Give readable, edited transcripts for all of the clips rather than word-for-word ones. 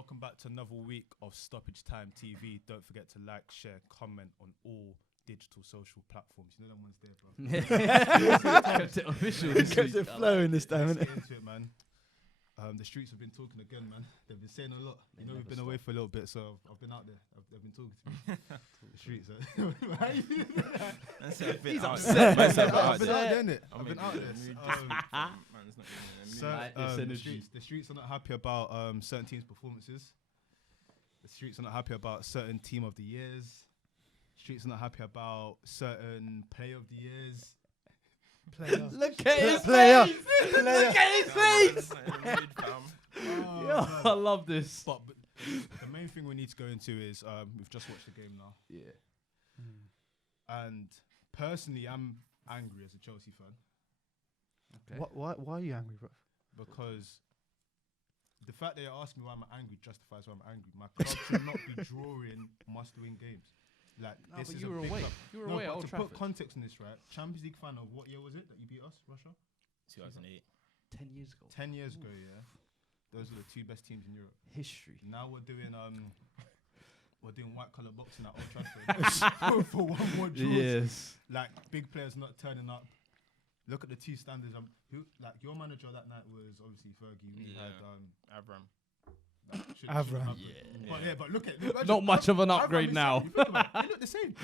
Welcome back to another week of Stoppage Time TV. Don't forget to like, share, comment on all digital social platforms. You know that one's there, bro. Kept it official. Kept it flowing this time, Let's innit? get into it, man. The streets have been talking again, man. They've been saying a lot. You know, we've been away for a little bit, so I've been out there. They've been talking to me. The streets. He's upset. I've been out there, innit? I've been out there. The streets are not happy about certain teams' performances. The streets are not happy about certain team of the years. Streets are not happy about certain player of the years. Look at his Player. face. Look at his face. Yo, I love this. But the main thing we need to go into is we've just watched the game now. Yeah. And personally, I'm angry as a Chelsea fan. Okay. Why are you angry, bro? Because the fact that you're asking me why I'm angry justifies why I'm angry. My club should not be drawing must-win games. Like, No, this but is you a were big away. club. You were No, away at but Old to Trafford. put context on this, right? Champions League final, what year was it that you beat us, Russia? 2008. 10 years ago. 10 years ago, yeah. Those are the two best teams in Europe. History. Now we're doing white collar boxing at Old Trafford for one more draws. Yes. Like, big players not turning up. Look at the two standards. Your manager that night was obviously Fergie. We had Avram. Avram. But look at Not much of an upgrade now. You think about it, they look the same.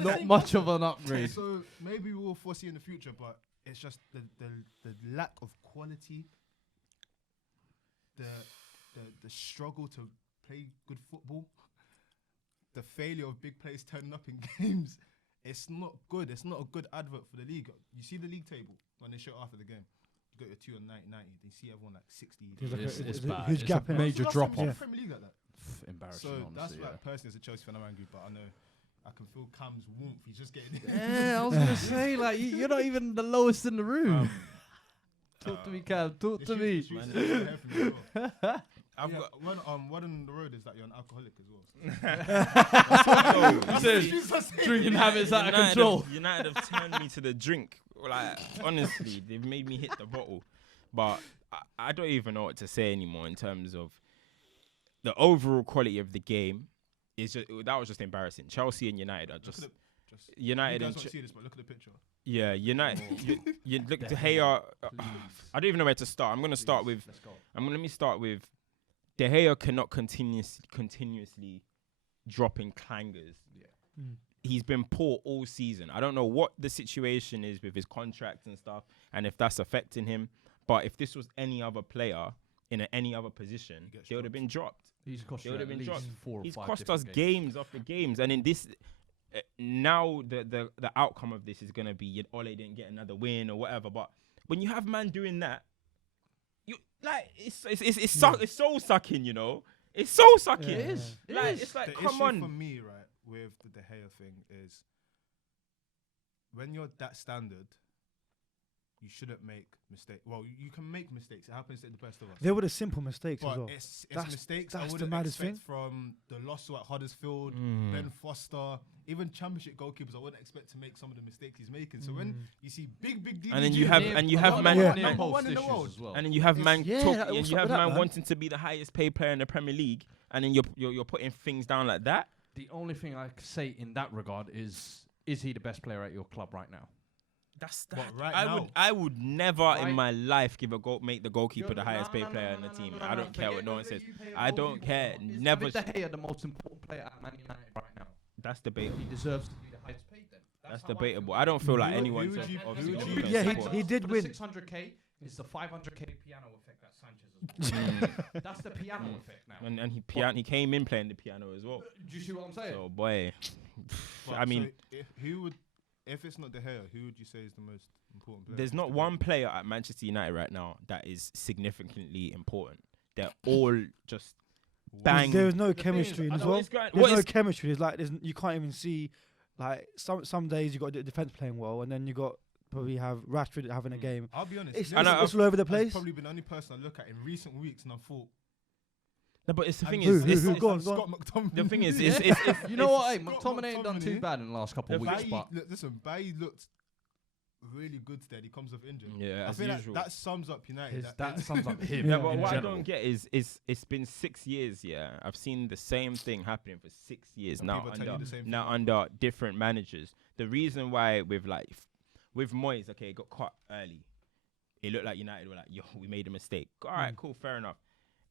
Not much of an upgrade. So maybe we'll foresee in the future, but it's just the lack of quality, the struggle to play good football, the failure of big players turning up in games. It's not good. It's not a good advert for the league. You see the league table when they show after the game. You got your 2 on 90. They see everyone like 60. It's bad. Huge It's gap a in major drop Yeah. off. Premier League like that. Embarrassing. So honestly, that's yeah. why personally as a Chelsea fan I'm angry, but I know I can feel Cam's warmth. He's just getting it. Yeah, I was gonna say like you're not even the lowest in the room. Talk to me, Cam. Talk to me. I've got One on the road is that you're an alcoholic as well. He says drinking habits out of control. United have turned me to the drink. Like, honestly, they've made me hit the bottle. But I don't even know what to say anymore in terms of the overall quality of the game. That was just embarrassing. Chelsea and United are just United You and guys won't see this, but look at the picture. yeah, United. you look to De Gea. I don't even know where to start. Let me start with De Gea cannot continuously dropping clangers. Yeah. He's been poor all season. I don't know what the situation is with his contract and stuff, and if that's affecting him. But if this was any other player in any other position, they would have been dropped. He's cost They you would have at been least dropped. 4 or He's 5 cost us different games after games, and in this now the outcome of this is gonna be Ole didn't get another win or whatever. But when you have man doing that, you like it's soul sucking, you know. It's soul sucking. It is. It's like The come issue on. for me, right, with the De Gea thing is when you're that standard, you shouldn't make mistakes. Well, you can make mistakes. It happens to the best of us. They were the simple mistakes as But well. it's That's- mistakes that's I the wouldn't maddest expect thing. from the Losso at Huddersfield, Ben Foster, even championship goalkeepers. I wouldn't expect to make some of the mistakes he's making. So when you see big And then you have man number one in the world. as well. And then you have man Yeah, talk, like, and what's you up have with that, man man? wanting to be the highest paid player in the Premier League, and then you're putting things down like that. The only thing I could say in that regard is he the best player at your club right now? That's But that. right I now- would make Right. in my life make the goalkeeper the highest paid player in the team. I don't care what no one says. I don't care. Never. Is De Gea the most important player at Man United right now? That's debatable. He deserves to be the highest paid then. That's how I debatable. feel. I don't feel like Who would anyone's you- obviously who would gonna you- play Yeah, sport. he did For the win. 600k is the 500k piano effect that Sanchez has. That's the piano effect now. And he came in playing the piano as well. Do you see what I'm saying? So boy, But I mean, so if it's not De Gea, who would you say is the most important player? there's not one player at Manchester United right now that is significantly important. They're all just bang. There was no The thing is, chemistry I as know well. what's going- There's what no is- chemistry. You can't even see, like some days you got the defense playing well, and then you got probably have Rashford having a game. I'll be honest. It's this all over the has place. probably been the only person I look at in recent weeks, and I thought. No, but it's the thing Who? is, it's- Go on, it's- go on. Scott McTominay. the thing is, You know it's- what? Hey, Scott McTominay ain't done too McTominay. bad in the last couple of weeks, but Listen, Bailly looked really good today. He comes off injured. Yeah, I as feel usual. that sums up United. That sums up him. Yeah, but in what I general. don't get is it's been 6 years. Yeah, I've seen the same thing happening for 6 years And now people tell you the same now thing. under different managers. The reason why with Moyes, okay, it got caught early. It looked like United were like, yo, we made a mistake. All right, cool, fair enough.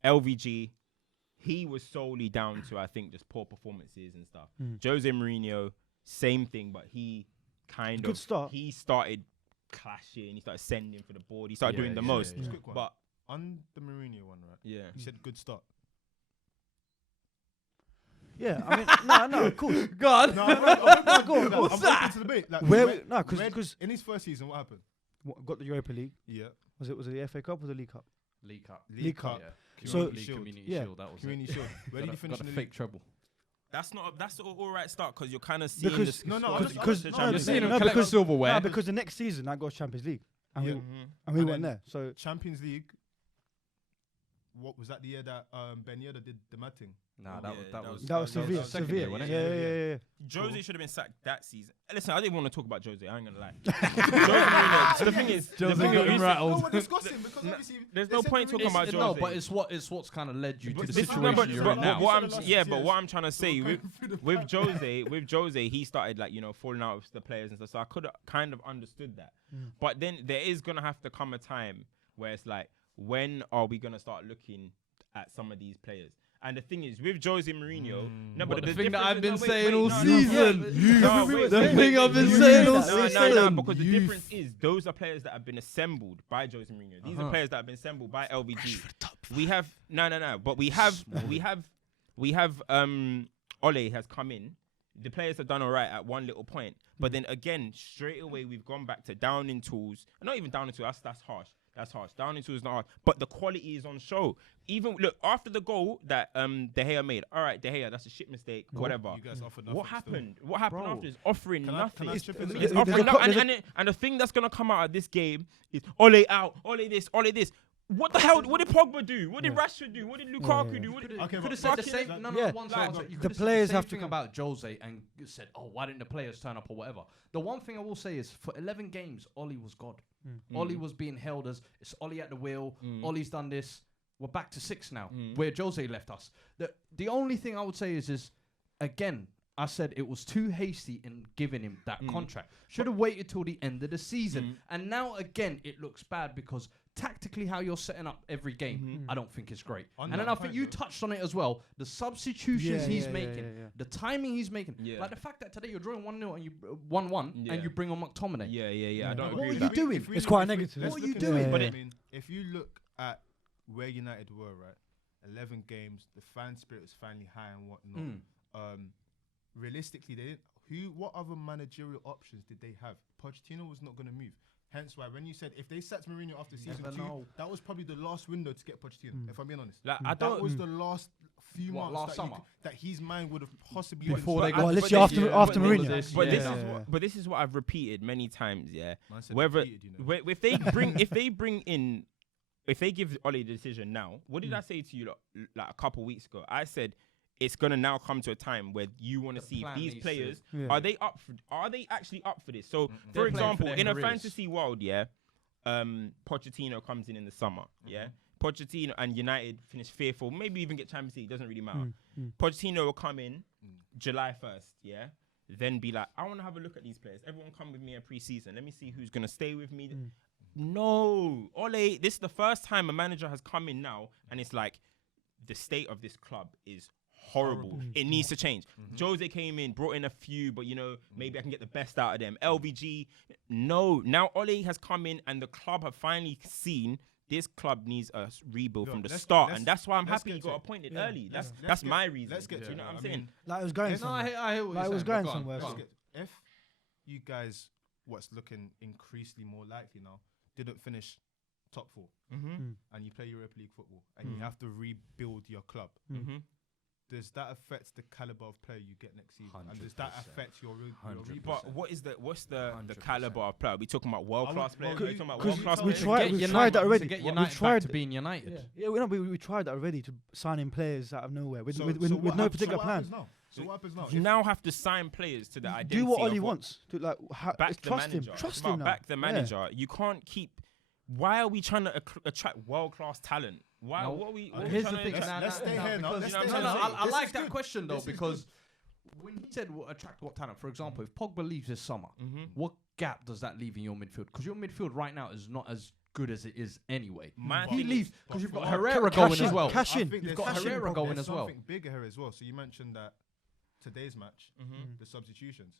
LVG, he was solely down to, I think, just poor performances and stuff. Jose Mourinho, same thing, but he kind Good of start. he started clashing. He started sending for the board. He started doing the most. Just a quick one. But On the Mourinho one, right? yeah, You said good start. Yeah, I mean, no, of course. God. No, Go on, I'm guys. open to debate. Like, Because in his first season, what happened? got the Europa League. Yeah, Was it the FA Cup or the League Cup? League Cup. League Cup. Yeah. So- Community Shield. Community Yeah. Shield. That was Community Shield. Where did he finish got in a the league? fake treble. that's an all right start because you're kind of seeing Because- the No, no, squad I'm because- to no, Champions You're seeing League. him No, collect because- silverware. No, because the next season I got Champions League, and Yeah. we And went then- there. So Champions League. What was that the year that Ben Yedder did the mad thing? Nah, Yeah, that was that was- that was that was Sevilla. the second Sevilla. year, wasn't Yeah, it? yeah. Jose should have been sacked that season. Listen, I didn't want to talk about Jose. I ain't gonna lie. Jose Mourinho. So the thing is, Jose the thing got him is- rattled. No, we're discussing because obviously there's they no said point Mourinho- talking about No, Jose. but it's what's kind of led you to the This is- situation but- you're but- in but now. what I'm Last yeah, but years. what I'm trying to say Going with through the with pack. Jose, he started like falling out with the players and stuff. So I could have kind of understood that. But then there is gonna have to come a time where it's like, when are we gonna start looking at some of these players? And the thing is, with Jose Mourinho, no, What, but the the thing that difference I've is- been no, wait, saying wait, all no, no, season. no, wait, The wait, thing wait, I've been wait, saying all no, season. no, because the Youth. difference is those are players that have been assembled by Jose Mourinho. These are players that have been assembled by LVG. We have no, but we have Ole has come in. The players have done all right at one little point, but then again, straight away we've gone back to downing tools. Not even downing tools. That's harsh. That's harsh. Downing tools is not harsh, but the quality is on show. Even look after the goal that De Gea made. All right, De Gea, that's a shit mistake. Whatever. You guys offered nothing What still. happened? What happened Bro. after is offering Can I nothing. chip in? It's There's offering a- nothing. there's a- And the thing that's gonna come out of this game is Ole out, Ole this, Ole this. What the hell? What did Pogba do? What did Rashford do? What did Lukaku do? What did, Okay, could but have said the fucking- same. that- No, yeah. one Like, second. You the could have said players the same have to thing come. about Jose and said, "Oh, why didn't the players turn up or whatever?" The one thing I will say is, for 11 games, Oli was God. Oli was being held as it's Oli at the wheel. Oli's done this. We're back to 6 now, where Jose left us. The only thing I would say is again, I said it was too hasty in giving him that contract. Should have waited till the end of the season. And now again, it looks bad because tactically how you're setting up every game, I don't think it's great. On And then that I think point you though- touched on it as well. The substitutions he's making, yeah. the timing he's making. Yeah. Like the fact that today you're drawing 1-0 and you 1-1 Yeah. and you bring on McTominay. Yeah. I don't What agree are with you that. doing? It's quite negative. let's What are look you at it. doing? But I it- mean, if you look at where United were, right, 11 games, the fan spirit was finally high and whatnot. Realistically, they didn't. What other managerial options did they have? Pochettino was not going to move. Hence why when you said if they sacked Mourinho after season Never 2, know. that was probably the last window to get Pochettino. If I'm being honest, Like, I that don't. was the last few What, months last that, summer? that his mind would have possibly Before been they spent. got- Well, but literally this- after but Mourinho. this- But Yeah. this Yeah. is what. But this is what I've repeated many times. Yeah. Man said Whether repeated, you know. if they give Oli the decision now, what did I say to you like a couple weeks ago? I said it's gonna now come to a time where you want to The see plan these needs players to- Yeah. are they actually up for this? So They're for playing example, for their in a careers. fantasy world, yeah, Pochettino comes in the summer, yeah. Pochettino and United finish fearful, maybe even get Champions League. Doesn't really matter. Pochettino will come in July 1st, yeah. Then be like, I want to have a look at these players. Everyone come with me in pre-season. Let me see who's gonna stay with me. No, Ole. This is the first time a manager has come in now, and it's like the state of this club is horrible. It needs to change. Jose came in, brought in a few, but maybe I can get the best out of them. LVG, no. Now Ole has come in, and the club have finally seen this club needs a rebuild Yo, from the let's- start, let's- and that's why I'm let's happy he get got to it. appointed Yeah. early. That's Let's that's get- my reason. let's get to you it. know what I'm I saying? mean, Like it was going Yes. No, somewhere. I hear what Like, you're it was saying, going but go on, somewhere, go so- on. if you guys, what's looking increasingly more likely now, didn't finish top 4 Mm-hmm. and you play Europa League football and you have to rebuild your club, Mm-hmm. does that affect the caliber of player you get next season? And does that 100%. affect your rebuild? But what's the 100%. caliber of player? Are we talking about world-class players? Are we talking about Because world-class we players? we've tried that already. To get We United back tried to being United. Yeah, we tried that already to sign in players out of nowhere with So with no particular plan. So what happens now? You now have to sign players to the identity. Do what Ollie of wants. To like back the trust him. manager. Trust It's about him now. back the manager. You can't keep. Why are we trying to attract world-class talent? Why? No. What are we? Here's the trying thing. to Let's stay here now. because- Let's No, stay no, here. I This like is that good. question though This is because when he said attract what talent, for example, if Pogba leaves this summer, what gap does that leave in your midfield? Because your midfield right now is not as good as it is anyway. My He thing leaves is- because you've got but Herrera cash going in, as well. cash in. You've got Herrera going as well. Something bigger here as well. So you mentioned that today's match, the substitutions.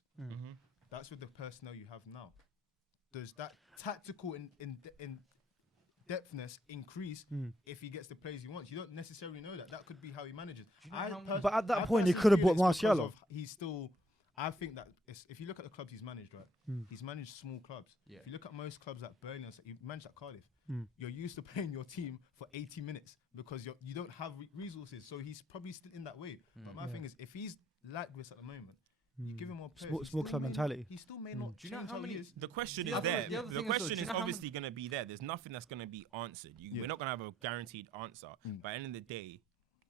That's with the personnel you have now. Does that tactical in depthness increase if he gets the players he wants? You don't necessarily know that. That could be how he manages. But at that point, he could have bought Martial. He's still. I think that if you look at the clubs he's managed, right, he's managed small clubs. Yeah. If you look at most clubs like Burnley, you managed at Cardiff. You're used to playing your team for 80 minutes because you don't have resources. So he's probably still in that way. But my thing is, if he's like this at the moment, you give him more players. he Small still club may mentality. He still may not Do you know change how how he many- is. The question The is other- there. the other The thing is, question do you is know how obviously going to be there. There's nothing that's going to be answered. We're not going to have a guaranteed answer. But at the end of the day,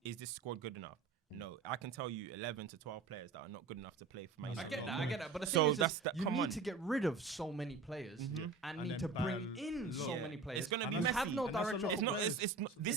is this squad good enough? No. I can tell you 11 to 12 players that are not good enough to play for Man I United. get that. But the So thing is, that's that- you come need on. to get rid of so many players and And need then to buy bring a in lot. so Yeah. many players. It's going to be And you messy. have no And that's a direction. lot It's of not. players. This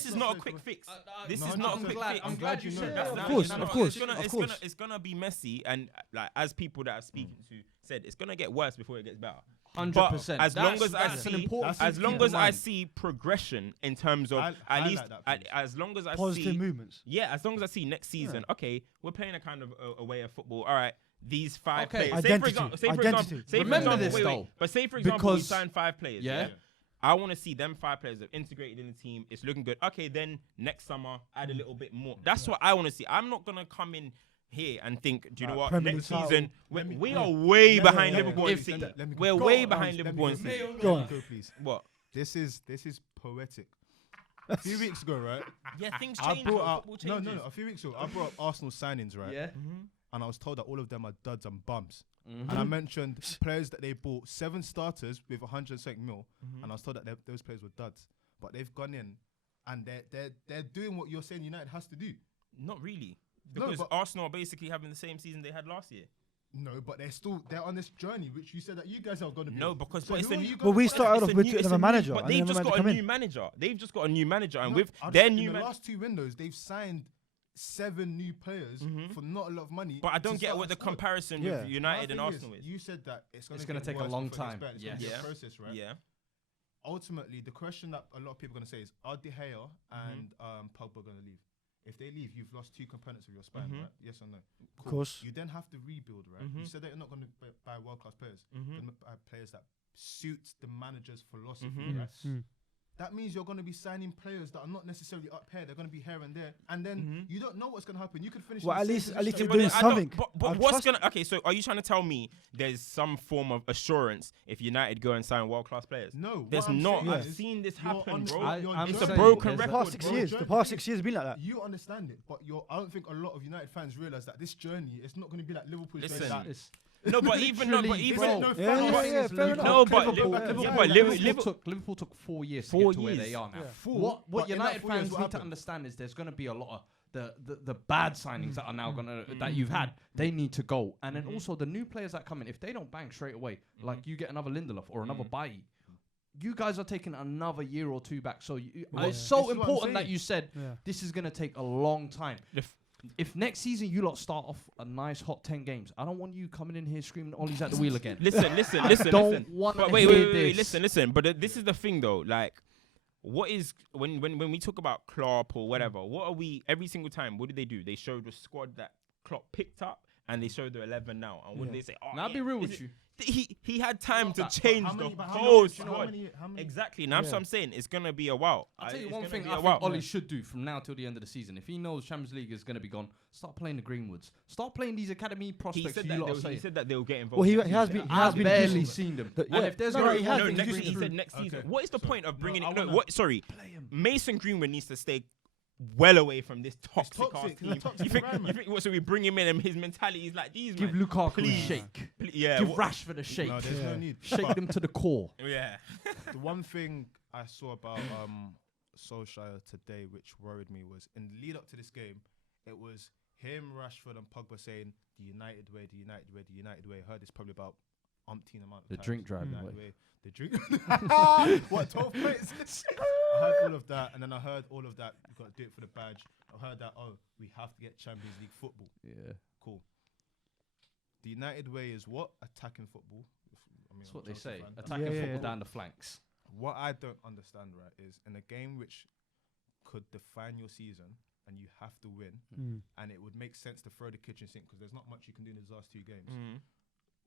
It's is not not a so quick quick. fix. No, This no, is not a I'm quick glad- fix. I'm glad you said that. Of Of course, course, of course, It's of course. it's gonna be messy, and like as people that are speaking to said, it's gonna get worse before it gets better. 100%. As long as That's an I see, important as thing long to keep as in I mind. see progression in terms of I at least, like that for you. as long as I Positive see, movements. yeah, as long as I see next season, okay, we're playing a kind of a way of football. All right, these 5 Okay. players. Identity. Say for Identity. example, Remember this, wait, though, but say for example, we because- sign 5 players. Yeah. I want to see them 5 players that are integrated in the team. It's looking good. Okay, then next summer add a little bit more. That's what I want to see. I'm not gonna come in here and think, do you know what? Premier Next League season title. we are way behind let me Liverpool go, and let City. me- let me We're go. way Go behind on, let me Liverpool and go. City. Go on. Let me go, please. What? This is poetic. A few weeks ago, right? Yeah, things I change. brought bro. up Football changes. a few weeks ago. I brought up Arsenal signings, right? Yeah. And I was told that all of them are duds and bums. Mhm. And I mentioned players that they bought 7 starters with 100 mil, and I was told that those players were duds. But they've gone in, and they're doing what you're saying United has to do. Not really. No, Because but- Arsenal are basically having the same season they had last year. No, but they're on this journey, which you said that you guys are going to be. No, on. because So but it's who a are new- you But we gonna- started off It's a with new- it's another a new- manager. But and they've then just the got manager a come new in. manager. They've just got a new manager, and No, with I their don't- new in the manager. last 2 windows, they've signed 7 new players for not a lot of money. But I don't to get start what a the squad. comparison Yeah. with United My and thing Arsenal is, is. you said that it's going It's to gonna take a worse long before it gets time. better. It's gonna be Yes. a process, right? Yeah. Ultimately, the question that a lot of people are going to say is, are De Gea and Pogba going to leave? If they leave, you've lost 2 components of your spine, right? Yes or no? Of course. You then have to rebuild, right? You said that you're not going to buy world-class players. You're going to buy players that suit the manager's philosophy, right? That means you're going to be signing players that are not necessarily up here. They're going to be here and there, and then you don't know what's going to happen. You could finish. Well, in the at same least position. you're doing I don't- something. But I what's trust- gonna? Okay, so are you trying to tell me there's some form of assurance if United go and sign world class players? No, what There's I'm not. saying I've is seen this you're happen, on- bro. I'm It's a saying broken there's a- The record. past 6 bro. years. The past 6 years have been like that. You understand it, but I don't think a lot of United fans realize that this journey is not going to be like Liverpool's Listen, journey. It's- No, but even no, but Literally, even bro. no, Yeah, fair yeah, enough. yeah, fair enough. No, but Liverpool- Liverpool took 4 years to 4 get to where years. they are now. Yeah. What But in that United 4 years, fans what need to happened? understand is there's going to be a lot of the bad signings that are now that you've had. They need to go, and then also the new players that come in. If they don't bang straight away, like you get another Lindelof or another Bailly, you guys are taking another year or 2 back. So it's so This is what I'm important that saying. you said Yeah. this is going to take a long time. If next season you lot start off a nice hot 10 games, I don't want you coming in here screaming Ollie's at the wheel again. listen. Don't want But to wait, hear this. listen. But this is the thing, though. Like, what is when we talk about Klopp or whatever? What are we every single time? What do? They show the squad that Klopp picked up, and they show the 11 now. And what do they say? Oh, Now, I'll be real with you. He had time to But change How the many- but how whole many- how squad. many- how many- Exactly. Now that's what I'm saying. It's gonna be a while. I'll tell you It's one gonna thing be I a think while. Ollie should do from now till the end of the season. If he knows Champions League is going to be gone, start playing the Greenwoods. Start playing these academy He prospects said you that lot are he saying. said that they'll get involved. Well, he next has season. been. He has I've been. barely decent. seen them. The- And yeah. if there's No, going no, to he be has No, been next decent. he said next season. Okay. What is the point of bringing I it? No, wanna- what? Sorry, Mason Greenwood needs to stay well away from this toxic ass toxic. team. It's a toxic You think environment. what? So we bring him in, and his mentality is like these. Give man. Lukaku Please. a shake. Yeah, Give what- Rashford a shake. No, there's no need. Shake But them to the core. Yeah. the one thing I saw about Solskjaer today, which worried me, was in the lead up to this game, it was him, Rashford, and Pogba saying the United way, the United way, the United way. I heard this probably about umpteen amount of The times. drink driving United way. The drink. What 12 places? I heard all of that, and then I heard all of that. You got to do it for the badge. I heard that. Oh, we have to get Champions League football. Yeah. Cool. The United way is what? Attacking football. I mean, That's I'm what they Chelsea say. fan. Attacking Yeah, football yeah. down the flanks. What I don't understand, right, is in a game which could define your season and you have to win, and it would make sense to throw the kitchen sink because there's not much you can do in the last 2 games.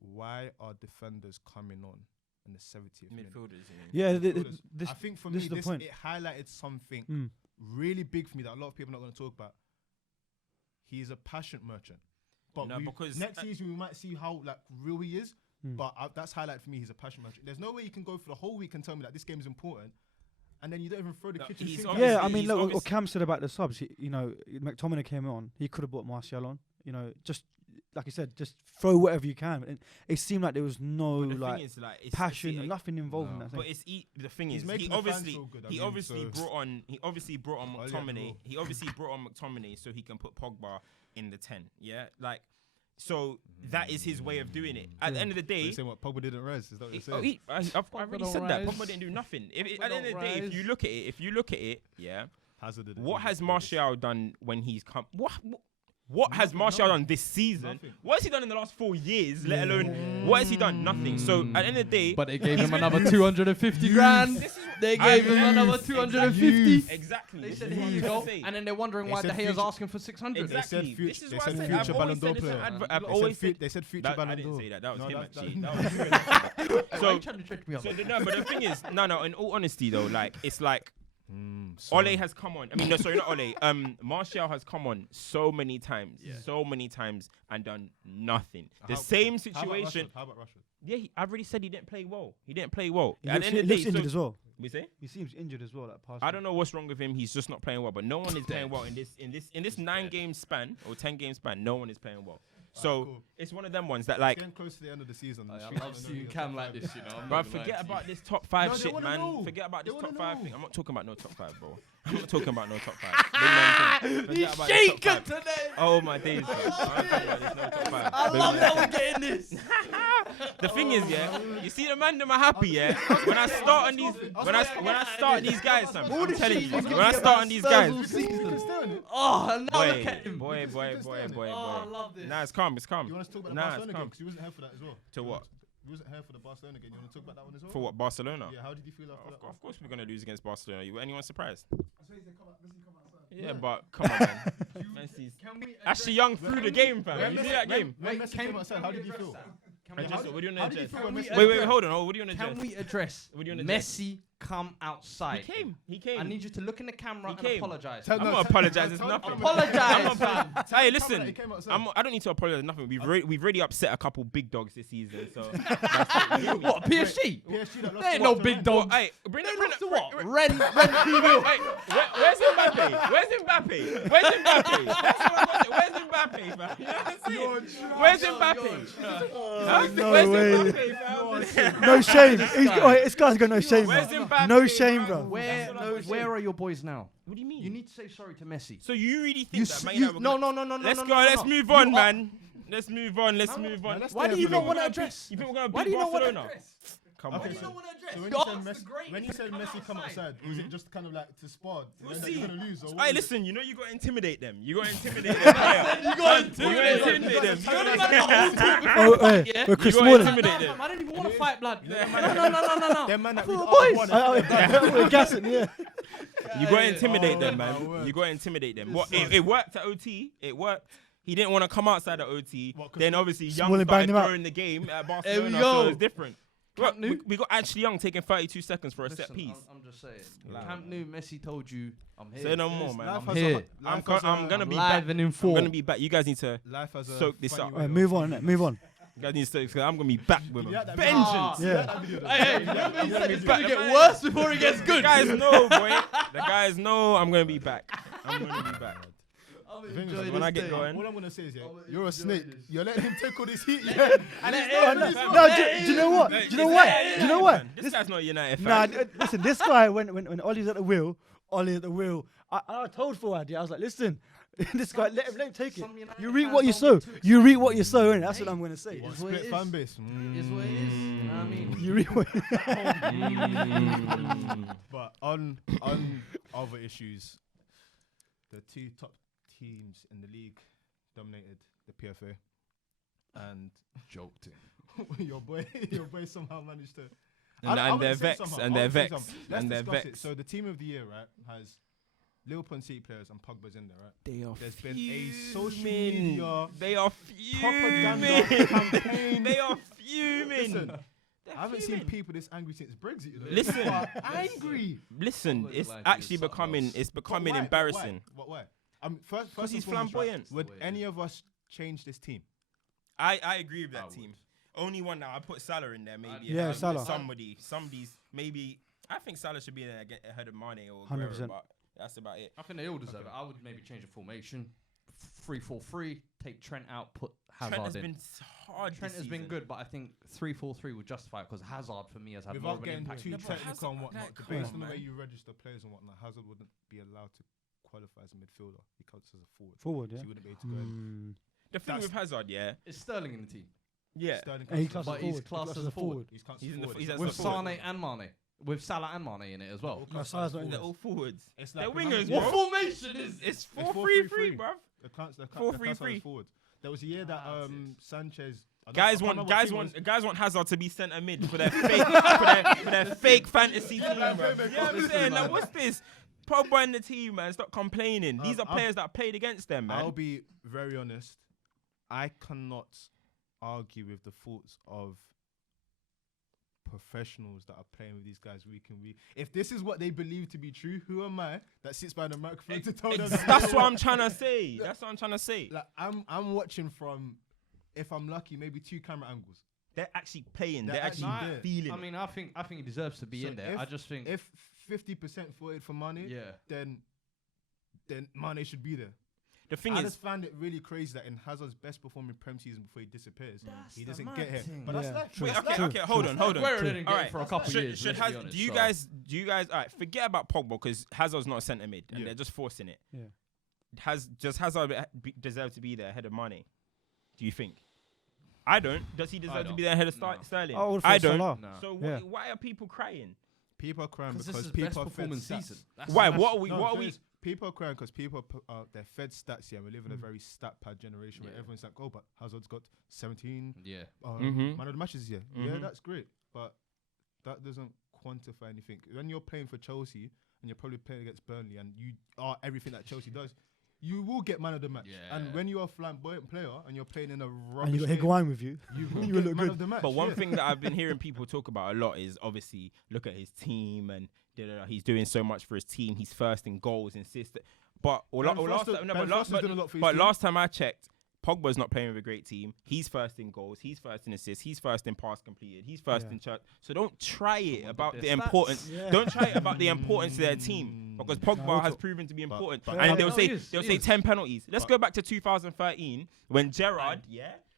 Why are defenders coming on in the 70th minute? Midfielders. You mean? Yeah, Midfielders. this I think for this me, is the point. it highlighted something really big for me that a lot of people are not going to talk about. He's a passion merchant. But No, because next season we might see how like real he is. But that's highlighted for me. He's a passion merchant. There's no way you can go for the whole week and tell me that this game is important, and then you don't even throw the No, kitchen he's sink. obviously- Yeah, I mean, he's look, what obviously- Cam said about the subs. You know, McTominay came on. He could have brought Martial on. You know, just like I said, just throw whatever you can. And it seemed like there was no But the like thing is, like, it's- passion, it's- nothing involved in No. that But thing. it's the thing He's is, making he the fans obviously feel good, I he mean, obviously so- brought on Oh, yeah, McTominay. bro. He obviously brought on McTominay so he can put Pogba in the 10. Yeah, like so that is his way of doing it. At the end of the So day, you're saying what Pogba didn't rise? Is that what you're Oh, saying? I've already don't said that. rise. Pogba didn't do nothing. At the Pogba end of the day, don't if you look at it, yeah. Hazard did it. What has He did Martial done when he's come? What has Nothing, Martial nothing. done this season? Nothing. What has he done in the last 4 years? Let alone what has he done? Nothing. So at the end of the day, But they gave him another 250 grand. They gave him another 250. Exactly. They This said, is here what you I'm go. trying to say. And then they're wondering They why said De Gea's future- asking for 600. Exactly. They This said is they why I said said future I've Ballon always d'Or said this. player. I've always said They said future that. I Ballon didn't d'Or. say that. That was No, him that's- actually. that- That was you actually. Why are So you trying to trick me up? no, but the thing is, no. In all honesty, though, like it's like Son. Ole has come on. I mean, no, sorry, not Ole. Martial has come on so many times, and done nothing. The same situation. How about Rashford? Yeah, I've already said he didn't play well. He didn't play well. He At looks, the end of the looks day, injured as well. we say. He seems injured as well. That past. I don't know what's wrong with him. He's just not playing well. But no one is playing well in this 9-game span or 10-game span. No one is playing well. So cool. it's one of them ones that like. Getting close to the end of the season. I Streets love are seeing gonna be Cam top like five. this, you know. I'm Bro, not gonna lie forget to you. about this top 5 No, they shit, wanna man. know. Forget about They this wanna top 5 know. thing. I'm not talking about no top 5, bro. I'm not talking about no top 5. Big man thing. Forget He's about this top shaking 5. today. Oh my days, bro. I'm not talking about this no top 5. I love that we're getting this. The thing is, yeah, you see the man them are happy, yeah. When I start on these, when I start these guys, fam, I'm telling you, when I start on these guys, Oh, and now look at him. boy. Oh, I love this. Nah, it's calm. You want us to talk about the Nah, Barcelona it's game? calm. Because you wasn't here for that as well. To what? You wasn't here for the Barcelona game. You want to talk about that one as well? For what, Barcelona? Yeah, how did you feel after that? Of course we're gonna lose against Barcelona. You anyone surprised? Yeah, but come on, man. Messi's actually young through the game, fam. You see that game? When Messi came outside, how did you feel? What do you How want did to you address? feel when Messi? Wait, hold on. What do you want to Can address? we address What do you wanna address? Messi come outside? He came. I need you to look in the camera and came. apologize. Tell- I'm no, not tell- apologizing. It's tell- nothing. Apologize, fam. Hey, He listen. came outside. I don't need to apologize. Nothing. We've already upset a couple big dogs this season. So What, PSG? PSG that lost They ain't to no Barcelona. big dogs. Hey, bring They it. lost to what? Hey, Ren where's Mbappe? Where's Mbappe? Where's Mbappe? That's what I'm saying. Where's Mbappe, fam? You know what I'm saying? Where's Mbappe? Huh? No Where's way. Mbappe, fam? No shame. This guy's got no shame, Where's bro. Mbappe? No shame, bro. Where are your boys now? What do you mean? You need to say sorry to Messi. So you really think that? Man, No. Let's no, go. no, Let's no. move on, You are- man. Let's move on. Let's move on. let's Why stay do you here not for want to long. address? You think we're gonna Why beat do you not want to Barcelona? address? Come Okay, on. so address? when You're you said asking Messi, great when you to said come Messi come outside, was it just kind of like to spar? We'll That see. you're gonna lose, or what Hey, was it? listen, you know you gotta intimidate them. You gotta intimidate them. You gotta intimidate them. Oh, hey, Yeah. we're Chris You got Smalling. intimidated. Intimidate them. I don't even want to fight, blood. No. Them man that For we the are boys. one. We're gassing, yeah. You gotta intimidate them, my man. word. You gotta intimidate them. What? It worked at OT. It worked. He didn't want to come outside at OT. What, 'cause Then obviously Young Smalling started banged him out. throwing the game at There we Barcelona, go. so it's different. Look, Camp Nou. we got actually Young taking 32 seconds for a set Listen, piece. I'm just saying. Loud. Camp Nou, Messi told you, I'm here. Say no more, man. Life I'm has a- here. life I'm has gonna a- be live back. and in I'm form. gonna be back. You guys need to Life has a soak this funny up. way of Move on, treating move us. on. You guys need to because I'm gonna be back with Yeah, a that vengeance. video. Yeah. That video, though. Hey, remember he said it's gonna back. get worse before it gets The good. guys know, boy. The guys know I'm gonna be back. I'm gonna be back. The thing is, When this I get day, going- all I'm gonna say is, yeah, I'm gonna you're a enjoy snake. this. You're letting him take all this heat. Yeah. And No, do you know what? Do you know what? Do you know what? This guy's not a United Nah, fan. listen, this guy, when Ollie's at the wheel, I told Fuad, I was like, listen, this guy, let him take it. Some United You reap fans what you don't sow. get too You reap what you sow, innit? That's Hey. what I'm going to say. It is what Split it is. fan base. It is what it is. You know what I mean? You reap what But on other issues, the two top teams in the league dominated the PFA, and Joked. your boy somehow managed to. And they're vexed. And they're vexed. Let's And they're discuss it. vexed. So the team of the year, right, has Liverpool and City players and Pogba's in there, right? They are There's been a social media They are propaganda fuming. campaign. They are fuming. Listen, They're I haven't seen fuming. people this angry since Brexit. You know? Listen. People are angry. Listen, I'm not it's gonna lie to you, actually something becoming else. it's But becoming why? embarrassing. But why? First Because he's and foremost, right, flamboyant. would Wait. any of us change this team? I agree with that I team. Only one now. I put Salah in there, maybe. Yeah, Salah. Somebody's maybe. I think Salah should be there ahead of Mane or 100%. Guerrero, but that's about it. I think they all deserve it. I would maybe change the formation. 3-4-3. Take Trent out. Put Hazard Trent has in. been hard. Trent has been good, but I think 3-4-3 would justify it because Hazard for me has had more Without of an getting impact. too No, but technical Hazard- and whatnot, like, come based on, on the way man. you register players and whatnot, Hazard wouldn't be allowed to qualify as a midfielder. He counts as a forward. Forward, So yeah. he wouldn't be able to go in. The thing That's- with Hazard, yeah, Is Sterling in the team? yeah. Sterling And he counts classed as But he's forward. classed as a forward. He's counts He's as in the forward. he's as With a forward. Sane and Mane. With Salah and Mane in it as well. No, Salah's not in They're there. all forwards. It's They're like wingers, remember- What bro. formation is It's It's 4-3-3, 4-3-3. bruv. The counts 4-3-3. forward. There was a year that Ah, Sanchez. I Guys can't want remember guys what team want it guys want Hazard to be centre mid for their fake for their fake fantasy team, man, bro. man, Yeah, I'm listen, saying, man. like, what's this? Pogba in the team, man. Stop complaining. These are I'll- players that played against them, man. I'll be very honest. I cannot argue with the thoughts of professionals that are playing with these guys week in week. If this is what they believe to be true, who am I that sits by the microphone to tell them? That's what I'm trying to say. That's what I'm trying to say. Like I'm watching from, if I'm lucky, maybe 2 camera angles. They're actually playing. They're They're actually actually there. feeling. I mean, I think he deserves to be So in there. if- I just think. If 50% voted for Mane, Yeah. then Mane should be there. the thing I is, just find it really crazy that in Hazard's best performing Prem season before he disappears, That's he the doesn't mad get here. thing. But that's Yeah, life. true. wait, That's okay, life. okay, hold on. Guerrero didn't All get right, it for a couple should, years. should let's be Haz- honest, do you so- guys, all right, forget about Pogba because Hazard's not a centre mid and Yeah. they're just forcing it. Yeah. Does Hazard deserve to be there ahead of Mane? Do you think? I don't. Does he deserve to don't. be there ahead of No. Sterling? I would I thought don't. Salah. No. So Yeah. why are people crying? People are crying Because because this is people best are fed performance stats. season. That's Why? that's- What are we? No, What are the we? thing is, people are crying because they're fed stats here. And we live in a very stat pad generation where Yeah. everyone's like, oh, but Hazard's got 17 Yeah. Mhm. man of the matches here. Yeah, Mhm. that's great, but that doesn't quantify anything. When you're playing for Chelsea and you're probably playing against Burnley and you are everything that Chelsea does, you will get man of the match. Yeah. And when you are a flamboyant player and you're playing in a And rubbish you got game, Higuain with you. you will you get look man good. of the match. But one yeah. thing that I've been hearing people talk about a lot is obviously look at his team and he's doing so much for his team. He's first in goals, assists. But Ben Foster's doing a lot for his team. last time I checked, Pogba's not playing with a great team. He's first in goals. He's first in assists. He's first in pass completed. He's first Yeah. in church. So don't try it Someone about did the their stats. importance. Yeah. Don't try it about the importance of their team because Pogba we'll has talk- proven to be But- important. but- and No, they'll he say is, they'll he say is. 10 penalties. Let's But- go back to 2013 when Gerrard,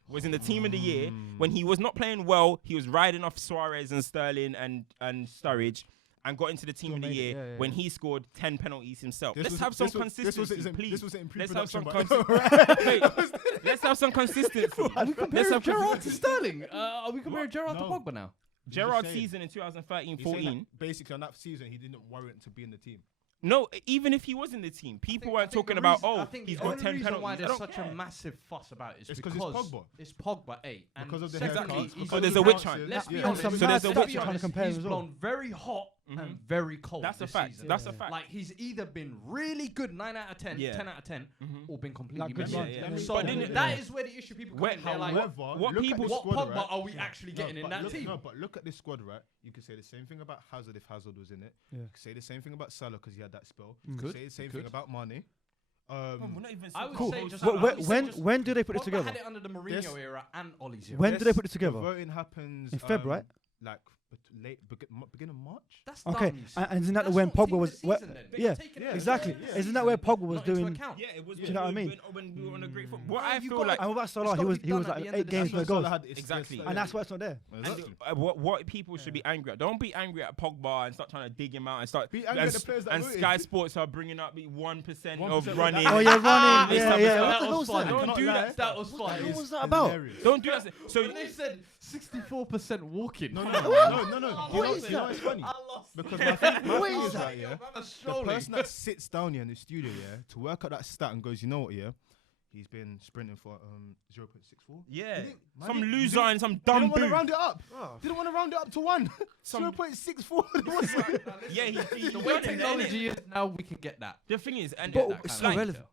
was in the team of the year. When he was not playing well, he was riding off Suarez and Sterling and Sturridge. And got into the team of the made it, year yeah, yeah, when yeah. he scored 10 penalties himself. This Let's was- have some this was- consistency, please. This was in Let's have some pre-production, consistency. but- Let's have some consistency. Are we comparing have Gerrard to Sterling? Are we comparing Gerrard to No. Pogba now? Gerrard's saying- season in He's saying 2013-14. that basically on that season, he didn't warrant to be in the team. No, even if he was in the team, people weren't talking the about, reason- oh, I think he's the got only 10 reason penalties. why I there's don't such care. a massive fuss about it is It's because 'cause it's Pogba. It's Pogba, A. And Because of the secondly, haircuts, he's because So of there's the a witch bounces. hunt. Let's be Yeah. honest. some So there's a mad witch stats trying to hunt. compare He's as well. blown very hot Mhm. and very cold. That's a this fact. season. That's a Yeah. fact. Like he's either been really good 9 out of 10, Yeah. 10 out of 10, Mhm. or been completely Like good missing. runs, yeah. yeah. So But didn't- that is where the issue people come Where- in. They're like, However, what look people- at what this squad, Pogba right? are we actually getting in that team? No, but look at this squad, right? You could say the same thing about Hazard if Hazard was in it. Yeah. You could say the same thing about Salah because he had that spell. Mm. You Could, could say the same you thing could. about Mane. We're not even I would Cool. say just When do they put it Pogba together? had it under the Mourinho era and Ollie's era. When do they put it The together? voting happens In Feb, right? Like beginning of March. That's Okay, dumb, you see. and isn't that That's when not team Pogba of was? the Where, season then. yeah, They're taking it exactly. as Isn't that where Pogba was not into doing? account. Yeah, it was. Do you know what I mean? When we were on a great foot. No, What I you feel got like. And what about Salah? gotta He was be done at like the end 8 of the games season. per goal, Exactly. and that's why it's not there. Exactly. What people should be angry at? Don't be angry at Pogba and start trying to dig him out and start. Be angry at the players that and voted. Sky Sports are bringing up the 1% 1% of of running. that. Oh, you're running. This Yeah, type of yeah. stuff. What the That hell's was fun. that? Don't do that. That was fun. What was that about? Hilarious. Don't do that. So When they said 64% walking. No. What You know is you know that? what's funny? I lost. Because my thing What is is that, yeah, the person that sits down here in the studio, yeah, to work out that stat and goes, you know what, yeah, he's been sprinting for 0.64. yeah, Did it- man, some you loser didn't- and some Didn't dumb want to boo. round it up. Didn't want to round it up to 1. Some- 0.64. Yeah, he The way technology is now, we can get that. The thing is, and But that it's kind so of relevant.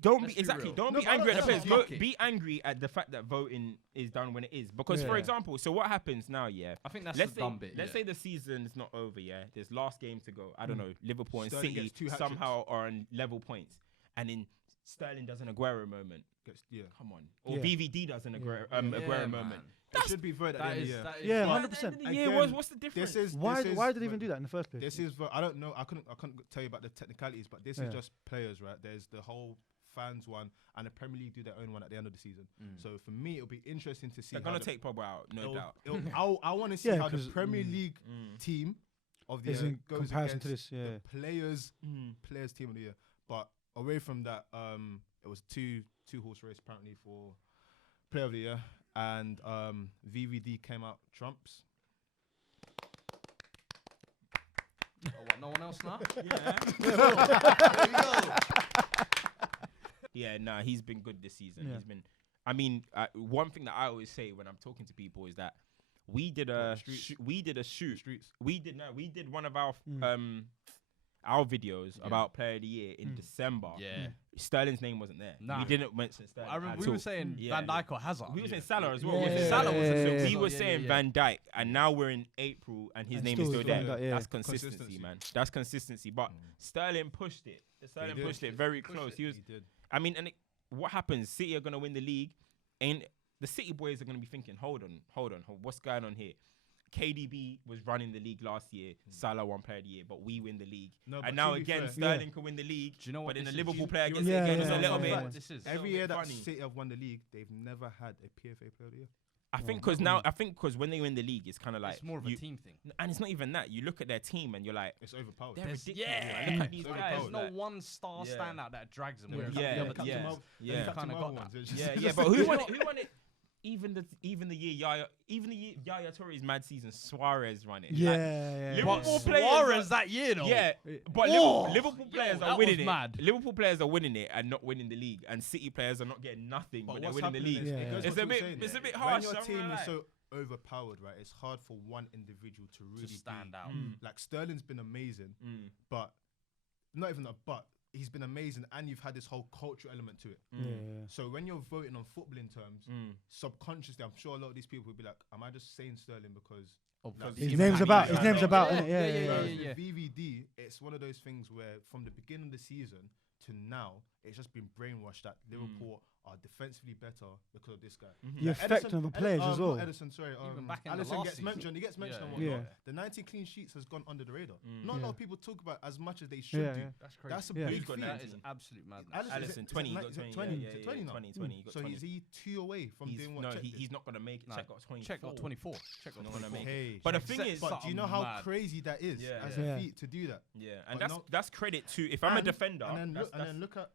don't Let's be be exactly. real. Don't No, be but angry at the that's players. not Go, lucky. be angry at the fact that voting is done when it is. Because, for Yeah. example, so what happens now? Yeah, I think that's let's the say dumb bit. let's say the season's not over. Yeah, there's last game to go. I don't know. Liverpool and Sterling City gets 2 hat-tricks. somehow are on level points, and then Sterling does an Aguero moment. Yeah. Come on, or Yeah. VVD does an Aguero moment. It should be voted at the end of the year. Yeah, But 100%. at the end of the year, Again, what's the difference? Why did they even do that in the first place? This is I don't know. I couldn't tell you about the technicalities, but this Yeah. is just players, right? There's the whole fans one, and the Premier League do their own one at the end of the season. So for me, it'll be interesting to see. They're how gonna take Pogba out, no doubt. I want to see Yeah, how the 'cause, Premier League team of the Is year in goes comparison against to this, yeah. the players team of the year. But away from that, it was two horse race apparently for player of the year, and VVD came out trumps. Oh, what, no one else now? Yeah, nah, he's been good this season. Yeah. He's been. I mean, one thing that I always say when I'm talking to people is that we did a streets. we did a shoot. Streets. We did one of our videos about Player of the Year in December. Yeah. Sterling's name wasn't there. Nah. We didn't mention Sterling. I remember at we all. were saying Yeah. Van Dijk or Hazard. We were saying Salah as well. Yeah, wasn't it? yeah, Salah was yeah, a yeah. We were yeah, saying yeah. Van Dijk, and now we're in April, and his And name still is still it's there. Van Dijk, yeah. That's consistency, Consistency. man. That's consistency. But Sterling pushed it. Sterling did. pushed it very close. He was. He did. I mean, what happens? City are gonna win the league, and the City boys are gonna be thinking, hold on, what's going on here? KDB was running the league last year. Salah won Player of the Year, but we win the league. No, but And now to be again, fair- Sterling can win the league. Do you know what But then this the is? Liverpool player gets Yeah, it again. yeah, It's a yeah, little yeah, bit. yeah. What this is. Every bit year that funny. City have won the league, they've never had a PFA player of the year. I think because when they win the league, it's kind of like It's more of a team thing. and it's not even that. You look at their team and you're like, It's overpowered. they're There's- ridiculous. yeah. man. Look at these There's guys. There's no like- one star Yeah. standout that drags them. Yeah. whereas Yeah, the other Captain teams Mal- yeah. Captain Kinda Mal got ones, that. it's just- Yeah, it's yeah, just- but who won it? Who won it? Even the year Yaya Touré's mad season, Suarez won it. Yeah, Like, yeah, Liverpool yeah. players Suarez that year though. Yeah, but Oh, Liverpool players that are was winning it. mad. Liverpool players are winning it and not winning the league, and City players are not getting nothing, but they're what's winning the happening league. is- Yeah, it yeah. goes It's what a you bit, were saying, it's a yeah. bit harsh. When your I'm team gonna is lie. so overpowered, right? It's hard for one individual to really stand out. Like Sterling's been amazing, Mm. but not even a but. He's been amazing, and you've had this whole cultural element to it. Yeah, yeah. So when you're voting on footballing terms, Mm. subconsciously, I'm sure a lot of these people will be like, "Am I just saying Sterling because Because His His name's about. His name's about. Yeah, innit? yeah, Yeah, yeah, yeah, Whereas yeah. with VVD, it's one of those things where from the beginning of the season to now, it's just been brainwashed that Liverpool are defensively better because of this guy. The Like effect on the players as well. Not Edison, sorry. Even back in the Alisson last gets season. mentioned. He gets mentioned and Yeah. whatnot. Yeah. The 19 clean sheets has gone under the radar. Mm. Not a lot Yeah. of people talk about as much as they should Yeah, do. yeah. That's crazy. That's a Yeah. big Who's got thing. That 19? is absolute madness. Alisson, Alisson, 20, he got 20, 20, yeah, yeah, 20 now. 20, he got So 20. is he 2 away from doing what? No, Czech did? he's not gonna make it. Nah, Check got 24. Check got 24. Check got Not gonna 24. make it. Hey, But the Czech thing set is, but do you know how mad. crazy that is Yeah. as Yeah. a feat to do that? yeah, and But that's credit to if I'm a And- defender. And then that's- look at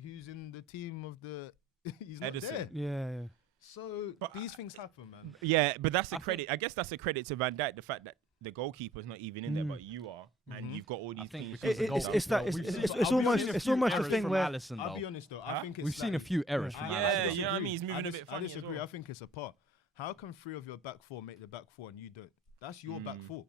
who's in the team of the. He's not Edison. there. Yeah, yeah. So But these things happen, man. Yeah, but that's a credit. I guess that's a credit to Van Dijk. The fact that the goalkeeper's not even in there, Mm. but you are, and you've got all I these think things. because the It's goal- it's that We've it's seen- it's I've it's seen almost a it's few almost a errors thing from where Alisson, I'll be though. honest though. Huh? I think it's We've seen a like- few errors from I- Yeah, Alisson. you know what I mean? He's moving a bit I funny as disagree. well. I think it's a part. How can 3 of your back 4 make the back 4 and you don't? That's your back 4.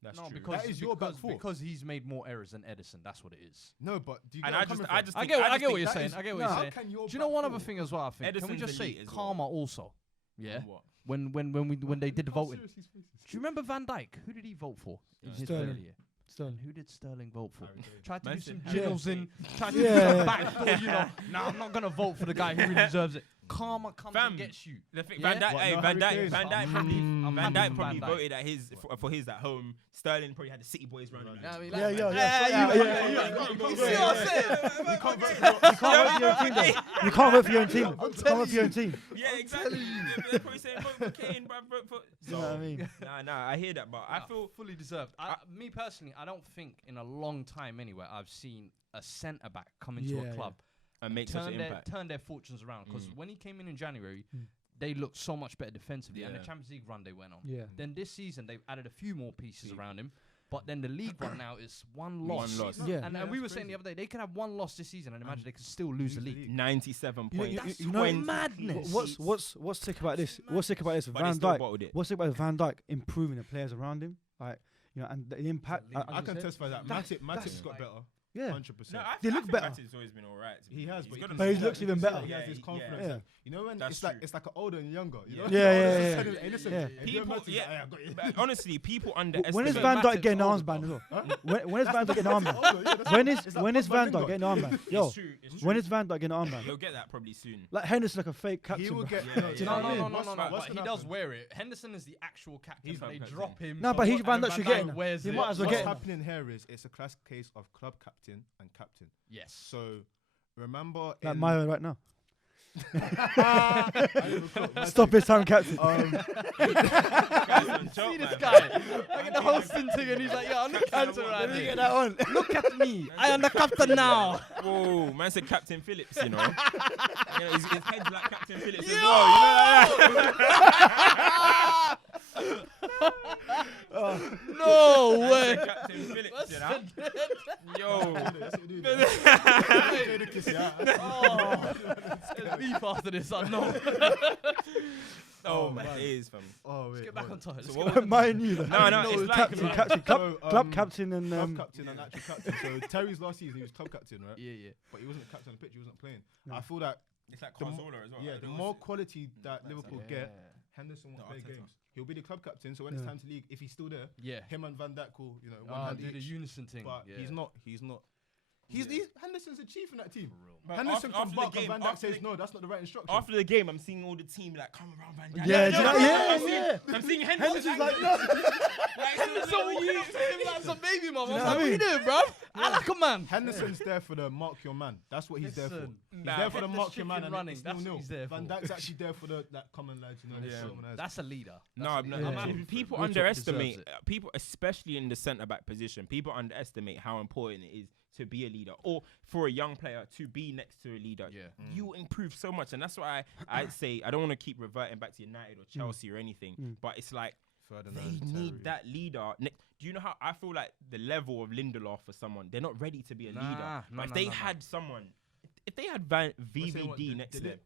That's No, true. because That is your back four. because he's made more errors than Edison. That's what it is. No, but do you And get where I I'm just coming from? I think- get what think you're that saying. is- I get what no, you're how saying. can your Do you know back one four- other thing as well? I think. Can we Edison's just say elite as well. karma also? Yeah. What? When they did the How voting. serious these faces? Do you remember Van Dijk? Who did he vote for in his Sterling. player of the year? Sterling. Who did Sterling vote for? Harry Kane. Tried to Man do some said channels Harry in. Tried to do Yeah. some backdoor, you know. Nah, I'm not gonna vote for the guy who really deserves it. Karma comes Fam, and gets you. The thing, Yeah? Van Dijk, What, hey, no Van Harry Dijk, Kane? Van Dijk I'm probably, happy Van with Dijk probably Van Dijk. voted at his for his at home. Sterling probably had the City boys running. Yeah, around. Yeah. You see what I'm saying? You can't vote for your own team, though. You can't vote for your own team. You can't vote for your own team. Yeah, exactly. They're probably saying vote for Kane, bro. Vote for. You know what I mean? Nah, I hear that, but I feel fully deserved. Me personally, I don't think in a long time anywhere I've seen a centre back come into a club and make such an impact. turn their fortunes around. Because when he came in January, they looked so much better defensively, and the Yeah. Champions League run they went on. Yeah. Then this season they've added a few more pieces around him, but then the league run now is one loss. One loss. Yeah. And we were saying the other day they could have one loss this season, and imagine they could still lose the league. 97 You know- points. you know- 20 madness. What's sick about this? What's sick about this? But they Van still Dijk. bottled it. What's sick about Van Dijk improving the players around him, like and the impact. I can testify that Matip's got better. Yeah. 100%. No, I They think look better. Matip's always been alright. He has, He's but got he a But he nice looks style. even better. He has his Yeah. confidence. Yeah. You know when That's it's like true. it's like an older and younger. You know? Yeah. Hey, listen. Yeah. If you're People, Matip, yeah, I got you. but honestly, people underestimate. When is But Van Dijk Matip's getting an older, armband as bro. well? When is Van Dijk getting an armband? Older, yeah, that's When it's is like Van Pogba Dijk getting an armband? Yo, It's true. It's when true. is Van Dijk getting an armband? He'll get that probably soon. Like Henderson, like a fake captain. He will bro. get. Yeah, No, yeah. do you know No, what I mean? no, but What's he gonna does happen? wear it. Henderson is the actual captain, He's but not they captain. drop him. No, but he's Van and Dijk should Dijk get it. wears He it. might as well What's get it. happening here is it's a classic case of club captain and captain. Yes. So remember, Like in- Mayo right now. I didn't even cook, man. Stoppage time captain. Guys on top, See this man. guy. Look at the hosting thing, and he's like, "Yeah, I'm the captain right Let me here. get that one. Look at me. I am the captain now." Whoa, man said Captain Phillips, you know. His head's like Captain Phillips as well, you know that? No way. Captain Phillips, you know. Yo. That's what we do. Play the kiss, yeah. Oh, there's beef after this. I know. Oh, man. man. It is, fam. Oh wait. Get back on top. So Let's what go. Mine neither. No, it's like, Captain, captain, club, So, club captain, and Club captain and actual captain. So Terry's last season he was club captain, right? Yeah. But he wasn't the captain on the pitch. He wasn't playing. No. I feel that it's like the mo- Carzola as well. yeah, Like, the there more was- quality that that's Liverpool it. get, Henderson won't No, play Arteta. games. He'll be the club captain. So when it's Yeah. time to league, if he's still there, Yeah. him and Van Dijk will, you know, one Ah, hand do the each. unison thing. But yeah. he's not. He's Henderson's the chief in that team. But Henderson after comes the back game- and Van Dijk after says the- no, that's not the right instruction. After the game, I'm seeing all the team like come around Van Dijk. Yeah, do you know- yeah, I'm seeing- yeah. I'm seeing Henderson's Henderson's like, no. So what you him like some baby mum. I was know like, what I what you mean? doing, bro? I like a man. Henderson's there for the mark your man. That's what he's there for. Listen, He's nah, there for the get the mark your man chicken and running. it's That's what 0-0. he's there Van for. Dijk's actually there for the that common lads, you know. Yeah. Solomon has. That's a leader. No, That's a leader. Yeah. people Real talk underestimate deserves it. people, especially in the centre back position. People underestimate how important it is to be a leader, or for a young player to be next to a leader. Yeah. You will improve so much, and that's why I say I don't want to keep reverting back to United or Chelsea or anything, but it's like they need that leader. Do you know how I feel like the level of Lindelof for someone? They're not ready to be a leader. But if they had someone, if they had VVD next to them.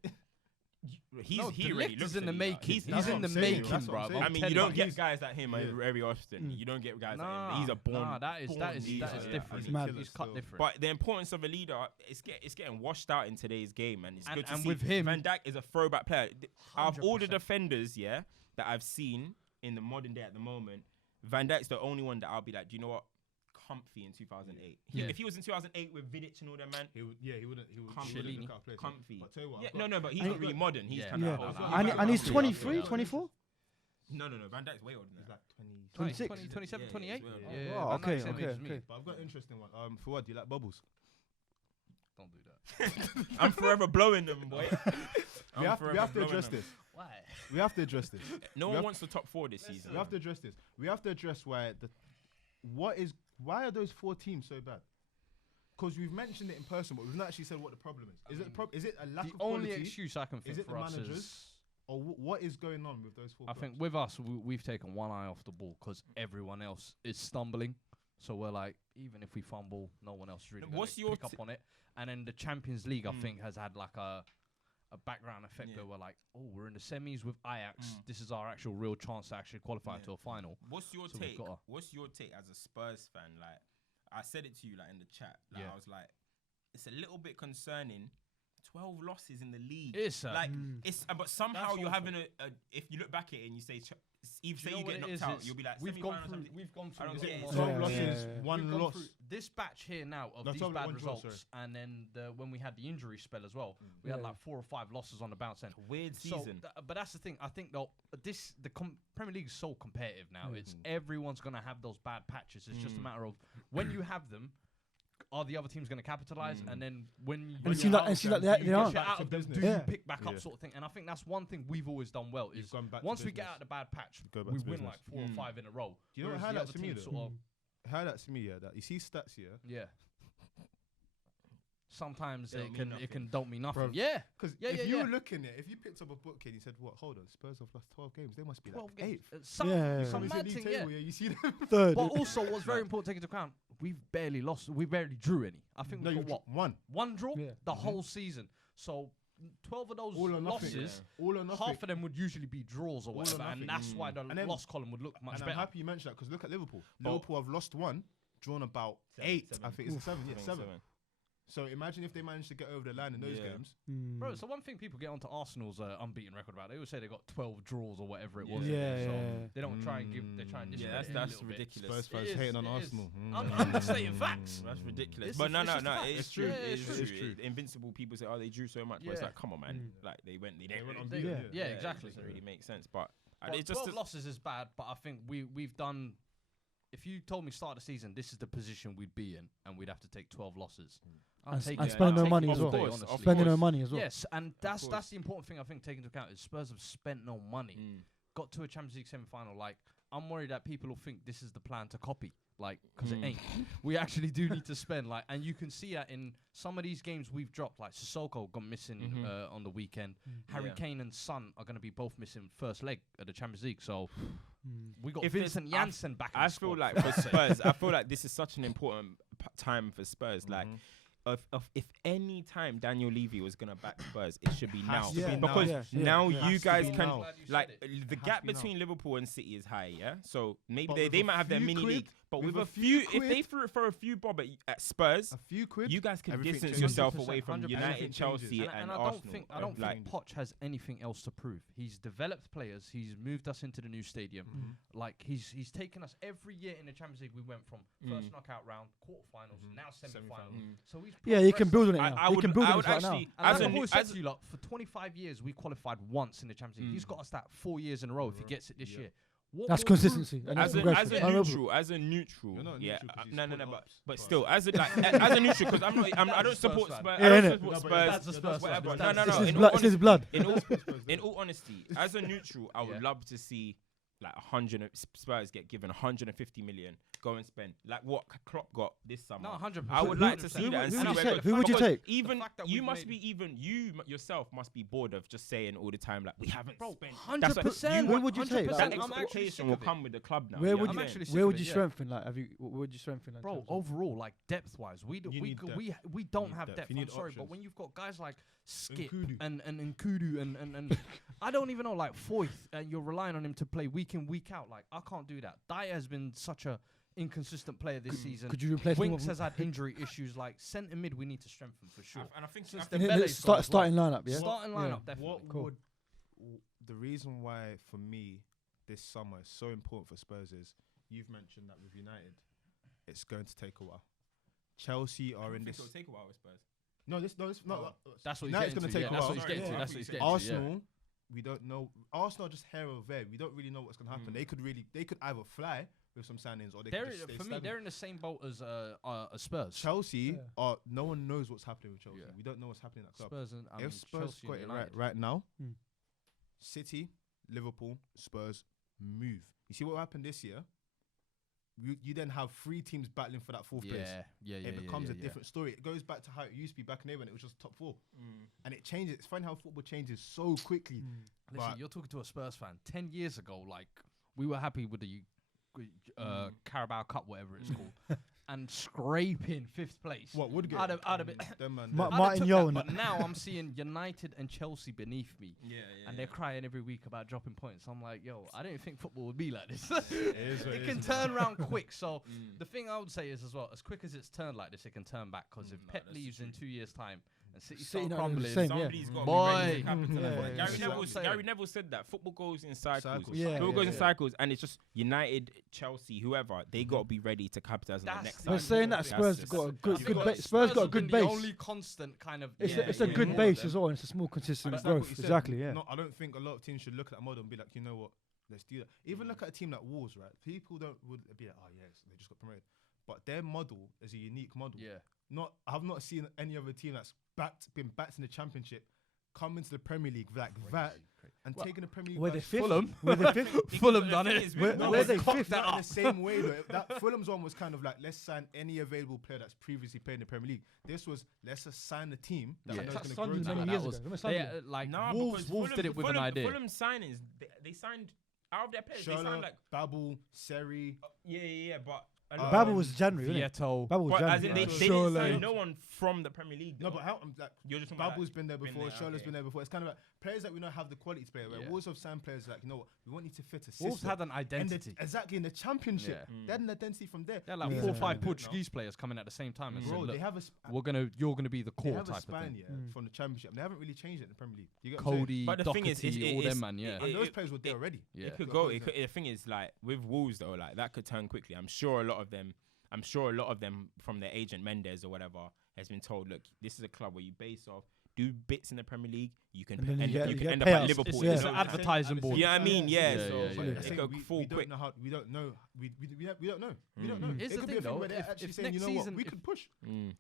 He already looks in the a leader. making. He's That's in what the I'm saying, making, that's what bro. I'm saying. I mean, you don't get guys like him very often. You don't get guys like him. He's a born. that is leader. different. He's mad. He's cut different. But the importance of a leader, it's getting washed out in today's game, and it's good to and see. with him- Van Dijk is a throwback player. Out of all the 100%. defenders, that I've seen in the modern day at the moment, Van Dijk's the only one that I'll be like, do you know what? Comfy in 2008. Yeah. If he was in 2008 with Vidic and all them, man, He wouldn't Comfy. look out of place. comfy. But tell you what, Yeah, I've got- no, but he's And not he- really modern. He's Yeah. kind Yeah. of I've got- And he's I've got- 23, I've got- 24? No, Van Dijk's way older than He's that. like 20. 26. 27, Yeah, 28? yeah, Yeah, yeah. yeah, Oh, Van Dijk's okay, same age as okay, me. okay. But I've got an interesting one. Fuad, do you like bubbles? Don't do that. I'm forever blowing them, boy. We have to address this. Why? We have to address this. No We one have- wants the top 4 this season. We have to address this. We have to address why are those 4 teams so bad? Because we've mentioned it in person, but we've not actually said what the problem is. Is it a lack The of only quality, excuse I can Is think it for the us managers? is, or what is going on with those 4? I think with us, we've taken one eye off the ball because everyone else is stumbling. So we're like, even if we fumble, no one else really What's gonna your pick up on it. And then the Champions League, I think, has had like a background effect Yeah. where we're like, oh, we're in the semis with Ajax. This is our actual real chance to actually qualify to a final. What's your So we've take? gotta- What's your take as a Spurs fan? Like, I said it to you like in the chat. Like, Yeah. I was like, it's a little bit concerning 12 losses in the league. It's like it's, but somehow That's you're awful. having a. If you look back at it and you say, if Do say you what get it knocked is? out, It's- you'll be like, we've semi-final gone or through. something. We've gone I don't through. get it. 12 Yeah, losses, yeah. one We've gone loss. through this batch here now of No, these 12 bad one draw, results, and then when we had the injury spell as well, we had Yeah. like 4 or 5 losses on the bounce end. Weird So, season. but that's the thing. I think though, Premier League is so competitive now. It's everyone's gonna have those bad patches. It's just a matter of when you have them. Are the other teams going to capitalize? And then when you And it get seems like, out and of it seems them, like do they you aren't. get out of them, do Yeah. you pick back up Yeah. sort of thing? And I think that's one thing we've always done well You've is gone back to once we get business. out of the bad patch, Go back we to win business. like 4 or 5 in a row. Do you know what Whereas the highlights other to me teams though? sort of, Highlights to me, yeah, that you see stats here. yeah. Sometimes They don't mean it can don't mean nothing. Bruv. Yeah. Because Yeah, if yeah, you yeah. were looking at, if you picked up a book and you said, "What? Hold on, Spurs have lost 12 games. They must be 12 like games. 8th." Some Yeah. some It's a mad league thing, table, yeah. yeah. You see them. Third. But also, what's very important to take into account, we've barely lost. We barely drew any. I think No, we you got what? one. One draw Yeah. the whole season. So 12 of those All or nothing. losses, All or nothing. half of them would usually be draws or All or whatever, nothing. and that's why the And then- loss column would look much And better. I'm happy you mentioned that because look at Liverpool. But- Liverpool have lost one, drawn about 8. I think it's a 7. Yeah, 7. 7. So imagine if they managed to get over the line in those Yeah. games. Bro, so one thing people get onto Arsenal's unbeaten record about, they always say they got 12 draws or whatever it was. Yeah, so yeah. they don't try and give, they try and Yeah, discredit it a that's little bit. ridiculous. Spurs fans It is, hating on it is. Arsenal. I'm just stating facts. That's ridiculous. It's But just- no, it's no, just no. a fact. It's It's true. true. It's Yeah, true. it's true. Invincible people say, "Oh, they drew so much," but it's Yeah. like, come on, man. Like they went went unbeaten. unbeaten. Yeah, exactly. It doesn't really make sense. But But it's just 12 losses is bad, but I think we've done. If you told me start of the season, this is the position we'd be in, and we'd have to take 12 losses. I'll And take and it. spending I'll no take money it as all well. day, Of course, honestly. of Spending no course. money as well. Yes, and that's course. the important thing I think taking into account is Spurs have spent no money. Got to a Champions League semi-final. Like I'm worried that people will think this is the plan to copy, like because it ain't. We actually do need to spend, like, and you can see that in some of these games we've dropped. Like Sissoko got missing on the weekend. Harry Yeah. Kane and Son are going to be both missing first leg of the Champions League. So we got If it's- Vincent Janssen back. In I the feel squad. like for Spurs, I feel like this is such an important time for Spurs. Like, if any time Daniel Levy was gonna back Spurs, it should be now. to be Yeah, now. Because Yeah, yeah. now It has you to guys be can now. Glad you said like it. the Has gap to be now. between Liverpool and City is high. Yeah, so maybe But they with a might have their few mini quid, league, but with with a a few few, if they throw a few bob at Spurs, A few quid. you guys can everything distance changes. yourself 100%, away from 100%. United, Everything Chelsea, changes. and I Arsenal. I don't Like, think Poch has anything else to prove. He's developed players. He's moved us into the new stadium. Like he's taken us every year in the Champions League. We went from first knockout round, quarterfinals, now semi-final. So he's Yeah, he can progressed build us. on it now. I He would, can build I on would it right now. actually, And as like a I've new, always said as to you, lot, for 25 years we qualified once in the Champions League. He's got us that 4 years in a row. If he gets it this year, what That's more consistency. proof- And as that's a progression. I remember- as a neutral, You're not yeah, neutral 'cause you no, support but Ops, but but- still, as a as a neutral, because I don't Spurs support fan. Spurs. Yeah, I don't innit? support No, but Spurs. that's a Spurs whatever. fan. No, no, This no. is In blood. all This is blood. in all honesty, as a neutral, I would Yeah. love to see like 100 Spurs get given 150 million, go and spend like what Klopp got this summer. No, 100%. I would like to see Who that. And would see you where take? it goes. Who would you Because take? Even The fact that you we've must made be even you yourself must be bored of just saying all the time like we haven't Bro, spent. 100%. Who would you take? 100%. That Like, I'm actually expectation sick will of it. come with the club now. Where you would know you what I'm actually saying? sick where of would it, you yeah. strengthen? Like, have you? What would you strengthen? Like, Bro, in terms of- overall, like depth-wise, we You need depth. we don't need have depth. depth. You I'm need sorry, but options. when you've got guys like Skip Nkudu. and Nkudu and I don't even know, like Foyth, and you're relying on him to play week in, week out. Like I can't do that. Dyer has been such a inconsistent player this season. Could you replace him Winks with- has had injury issues. Like centre mid, we need to strengthen for sure. And I think Since in the Dembele's gone as starting lineup? Yeah. Starting Yeah. lineup, definitely. What Cool. would the reason why for me this summer is so important for Spurs is you've mentioned that with United, it's going to take a while. Chelsea are in this. It'll take a while with Spurs. No, this no. That's what he's United's getting gonna to. take Yeah, a that's while. what he's getting to. Sorry, That's yeah. what he's getting to. Arsenal, we don't know. Arsenal are just here or there. We don't really know what's gonna happen. They could either fly with some signings or they They're could just stay for me, stagnant. they're in the same boat as Spurs. Chelsea Yeah. are. No one knows what's happening with Chelsea. Yeah. We don't know what's happening at that club. Spurs and I mean, If Spurs Chelsea got and it United. right now, Hmm. City, Liverpool, Spurs move. You see what happened this year? You then have 3 teams battling for that 4th place. Yeah. It becomes a different story. It goes back to how it used to be back in the day when it was just top 4. And it changes. It's funny how football changes so quickly. Listen, But- you're talking to a Spurs fan. 10 years ago, like we were happy with the Carabao Cup, whatever it's called, and scraping 5th place. What Woodgate? I'd have been. Them man. Ma- them. I'd have Martin took Yo that, and but that. now I'm seeing United and Chelsea beneath me, Yeah, and they're crying every week about dropping points. I'm like, yo, I didn't think football would be like this. is what It it can is, turn around quick. So Mm. the thing I would say is as well, as quick as it's turned like this, it can turn back. Because if No, Pep that's leaves in 2 years' time, and City City start not crumbling. the same, yeah. Somebody's got to Boy. be ready to capitalise. Yeah, Gary, yeah, yeah. Neville, See what I'm Gary saying? Neville said that football goes in cycles. Yeah, Football goes in yeah. cycles, and it's just United, Chelsea, whoever, they got to be ready to capitalise on the That's- next We're That's cycle. saying that That's Spurs just- got a good, that's good got- base. Spurs got a have been good the base. only constant kind of. It's Yeah, a yeah, good more base than- as well. And it's a small, consistent That's like what growth. you said. Exactly. Yeah. I don't think a lot of teams should look at that model and be like, you know what, let's do that. Even look at a team like Wolves, right? People would be like, oh yes, they just got promoted, but their model is a unique model. Yeah. I've not seen any other team that's been backed in the Championship come into the Premier League like that and taking the Premier League. Were they by fifth? Fulham. Were they fifth? Fulham done it. Where- No, where but they cocked fifth? that in the same way though. That Fulham's one was kind of like, let's sign any available player that's previously played in the Premier League. This was, let's just sign a team that Yeah. knows That's going to grow. Sunderland now. many that years was- ago. Remember They, Sunderland? like Nah, Wolves because did it with an idea. Fulham signings, they signed out of their players. They Schürrle, signed like Babel, Seri. yeah, but Babel was January, wasn't it? Vieto. Babel was but as in January. they didn't Schürrle. sign no one from the Premier League. No, though. but how? Like, You're just talking about Babel's been there been before. there, Schürrle's okay. been there before. It's kind of like players that we know have the quality to play. Where Yeah. Wolves have signed players like, you know what, we want you to fit a system. Wolves had an And identity. exactly in the Championship, Yeah. they had an identity from there. They're like Yeah. 4 or 5 Yeah. Portuguese players coming at the same time and Bro, said, they look, have you're gonna be the they core have a type of span, thing. yeah, from the Championship. And they haven't really changed it in the Premier League. You get what I'm saying? Cody, But the thing is, Doherty, all it's- them man, yeah. And those it- players were there already. Yeah. It could Got go. close, The thing is, like with Wolves though, like that could turn quickly. I'm sure a lot of them from their agent Mendes or whatever has been told, look, this is a club where you base off, do bits in the Premier League, you can And then you end, get- you you can get end up at payouts. Liverpool. It's, you it's know an what I'm saying? advertising board. You know what I mean? Yeah. Yeah, so yeah, yeah, They're yeah. it saying could we fall don't quick. know how. We don't know. We don't know. We don't know. Here's It the could be thing, a thing though, where they're if- actually if saying, you next know what, season- we if- could push.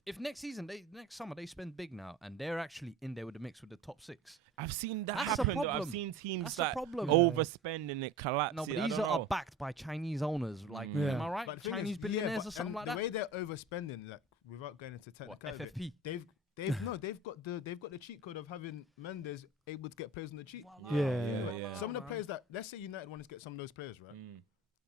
If next summer they spend big now and they're actually in there with the mix with the top 6. I've seen that That's a happen. Though. I've problem. seen teams That's the like problem. overspend and it collapse. No, but I these don't are know. backed by Chinese owners. Like, Yeah. am I right? But the thing Chinese is, billionaires but- or something and like the that. way they're overspending, like without going into What, technicality, FFP? they've got the cheat code of having Mendes able to get players on the cheap. Yeah. Some of the players that, let's say United wanted to get some of those players, right?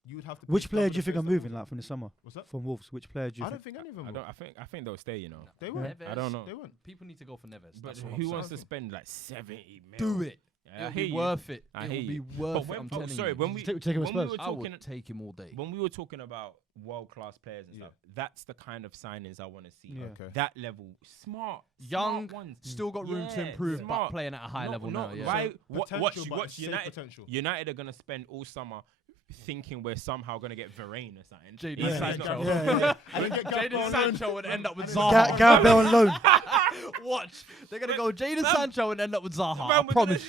You would have to. Which pick player some do you of the think are players that moving want- like from the summer? What's that? From Wolves, which player do you I think? don't think any of them. I will. don't. I think they'll stay. You know. They won't. Neves. I don't know. They won't. People need to go for Neves. But That's what who I'm wants saying. to spend like 70 mil? Do it? I It'll hear be you. worth it. I It'll hear be you. worth But it. when- I'm oh, telling sorry, you. when we Take him with when we Spurs. were I would talking take him all day. when we were talking about world class players and Yeah. stuff, that's the kind of signings I want to see. Yeah. Okay. That level, smart Young, ones. still got room to Yeah, improve, but smart. playing at a high level now. Yeah. Right? Watch Potential, but safe United. potential. United are gonna spend all summer thinking we're somehow gonna get Varane or something. Jadon He's Sancho. not- Yeah. And then get Jadon Gakpo on loan. Sancho would end up with And Zaha. then Gareth Bale on loan. Watch. They're going to go Jadon Sancho and end up with Zaha. I Man, we're promise.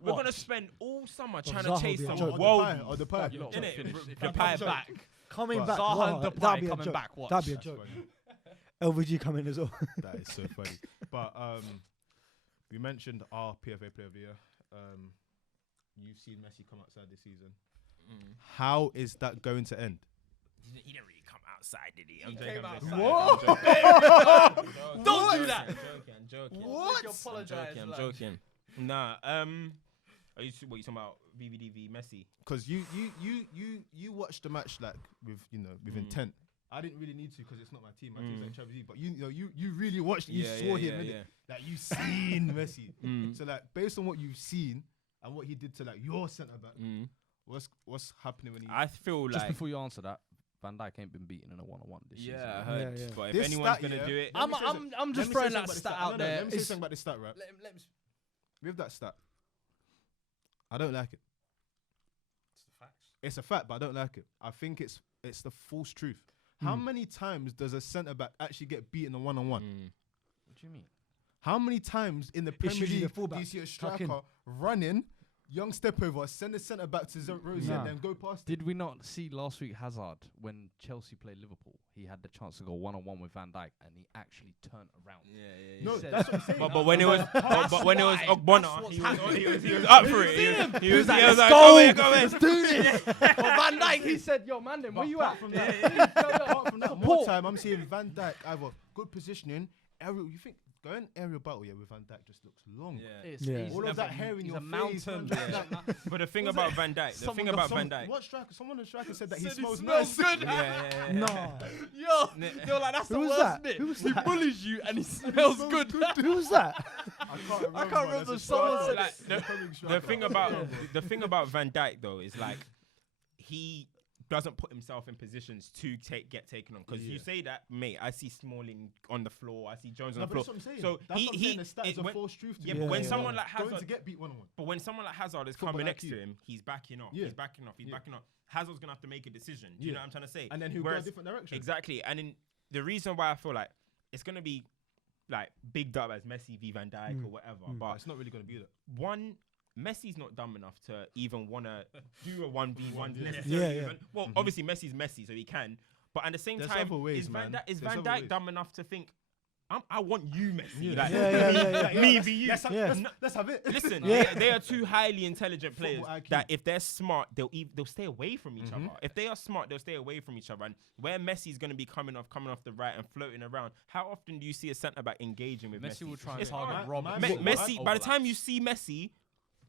we're gonna Watch. spend all summer trying Zaha to chase will be a some joke. world. Or the pie. You lot Innit? won't finish. If But- Depay but- back. Coming But- back. Zaha wow, and that'd be Depay a coming joke. back. Watch. That'd be a That's joke. funny. LVG coming as well. That is so funny. But we mentioned our PFA Player of the Year. You've seen Messi come outside this season. How is that going to end? He didn't really come outside, did he? He joking, came I'm outside. joking, What? I'm joking. Don't do that. I'm joking. What? You I'm apologise, joking. I'm lad. joking. Nah. Are you talking about VVD v Messi? Because you watched the match like with intent. I didn't really need to because it's not my team. My team's like Champions League. But you really watched. You saw him. innit? Like you seen Messi. So like based on what you've seen and what he did to like your centre back, what's happening when he? I feel Just like. before you answer that, Van Dijk ain't been beaten in a 1-on-1 this season. Yeah, I heard. Yeah, yeah. But if This anyone's stat, gonna yeah. do it, Let me say I'm just Let me say throwing something that about the stat No, out there. Let me say It's- something about this stat, right? let me With that stat, I don't like it. It's the facts. It's a fact, but I don't like it. I think it's the false truth. How many times does a centre back actually get beaten on 1-on-1? What do you mean? How many times in the Premier usually the League do fullback you see a tuck in. striker running, young step over, send the centre back to Rosie Nah. and then go past? Did we not see last week Hazard when Chelsea played Liverpool? He had the chance to go 1-on-1 with Van Dijk and he actually turned around. No, said- that's what I'm saying. But when it was That's when it was why. Ogbonna, That's what's he was happening. he was up for it. He was like, like, "Let's go go. in, go in. Let's do this. But Van Dijk, he said, yo, man, then where you at? From that, apart from that, more Support. time I'm seeing Van Dijk either good positioning, aerial. You think going aerial battle with Van Dijk just looks long. It's Yeah. he's All of never- that hair in he's your a face, mountain. man. Yeah. But the thing about Van Dijk, the thing about Van Dijk, What striker? Someone on the striker said that he Said he smells smells nice. good. yeah. No. Yo, you're like, that's the Who was worst that? bit. Who was He that? bullies you and he smells good. Who was that? I can't remember, someone said Like, the thing about Van Dijk though is like he doesn't put himself in positions to get taken on. Because you say that, mate, I see Smalling on the floor, I see Jones on the floor. That's what I'm saying. So that's what I'm saying. The stats are false truth to yeah, me. but when someone like going Hazard, to get beat 1-on-1. but when someone like Hazard is Football coming next IQ. to him, he's backing off. Yeah. He's backing off. He's backing off. Hazard's gonna have to make a decision. Do you know what I'm trying to say? And then he'll go a different direction. Exactly. And in the reason why I feel like it's gonna be like bigged up as Messi v Van Dijk or whatever, but it's not really going to be that. one, Messi's not dumb enough to even want to do a 1v1 Yeah, necessarily. yeah. Even. Well, obviously Messi's Messi, so he can. But at the same There's time, other ways, is Van, man. is There's Van other Dijk ways. dumb enough to think, I want you, Messi? Yeah. Like, me v you. Let's have it. Listen, Yeah. they are two highly intelligent players Football IQ. that if they're smart, they'll stay away from each other. If they are smart, they'll stay away from each other. And where Messi's going to be coming off the right and floating around, how often do you see a centre back engaging with Messi? Messi will try and It's target hard. Rob. Messi, by the time you see Messi,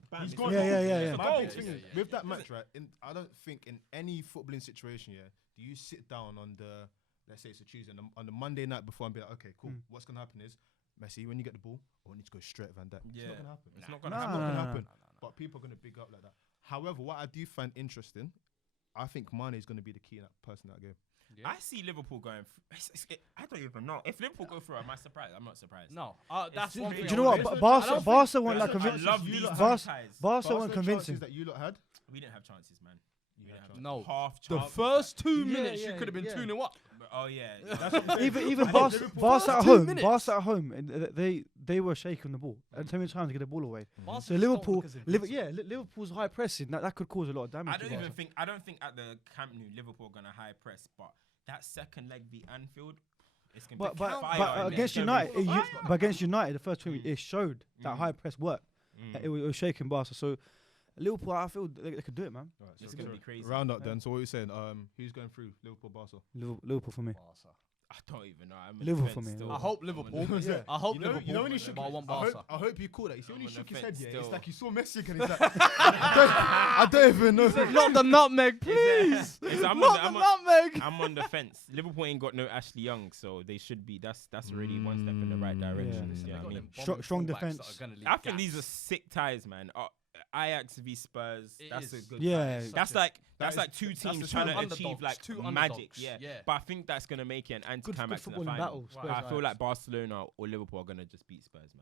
bam, He's it's gone. Yeah, goal. yeah, yeah, It's yeah. a My goal. big thing is, with that match, right? I don't think in any footballing situation, do you sit down on the, let's say it's a Tuesday, on the Monday night before and be like, okay, cool. What's gonna happen is Messi, when you get the ball, I want you to go straight at Van Dijk. Yeah. It's not gonna happen. It's not It's gonna not happen. gonna No. happen. But people are gonna big up like that. However, what I do find interesting, I think Mane is gonna be the key person in that game. I see Liverpool going. I don't even know if Liverpool go through. Am I surprised? I'm not surprised. No, that's one thing. Do you know what? Barca weren't like I convincing. love these Barca ties. weren't Chances convincing. that you lot had. We didn't have chances, man. We didn't have chances. No. Half The chances. first 2 Yeah, minutes, you yeah, could have been yeah. 2-0 up. Oh yeah. That's what I'm saying. Even I Barca, think Barca at first 2 home, minutes. Barca at home, and they were shaking the ball and so many times to get the ball away. Barca So just Liverpool, don't look as invincible. Liverpool's high pressing that could cause a lot of damage. I to don't Barca. even think. I don't think at the Camp Nou Liverpool are gonna high press, but that second leg v Anfield, it's gonna But be fire. but against United, but against United, the first 20 it showed that high press worked. It was shaking Barca. So Liverpool, I feel they could do it, man. Alright, It's so gonna be crazy. round up then. So what are you saying? Who's going through? Liverpool, Barca. Liverpool for me. I don't even know. I'm Liverpool defense for me, still. I hope Liverpool. Yeah. I hope You know Liverpool. when he shook but I his, want I Barca. hope you call that. You see when he I'm on shook the his head, fence it's still. like he saw Messi again. He's like, I don't even know. Not the nutmeg, please. Not the nutmeg. I'm on the fence. Liverpool ain't got no Ashley Young, so they should be. That's already one step in the right direction. Yeah. You know what I mean? Strong defense. I think these are sick ties, man. Ajax v Spurs. That's a good. Yeah. That's like two that's teams the trying to underdogs, achieve like two magic. underdogs, Yeah. yeah. But I think that's gonna make it an Good anticlimax in the footballing final. battle, Spurs I feel Ajax. like Barcelona or Liverpool are gonna just beat Spurs, man.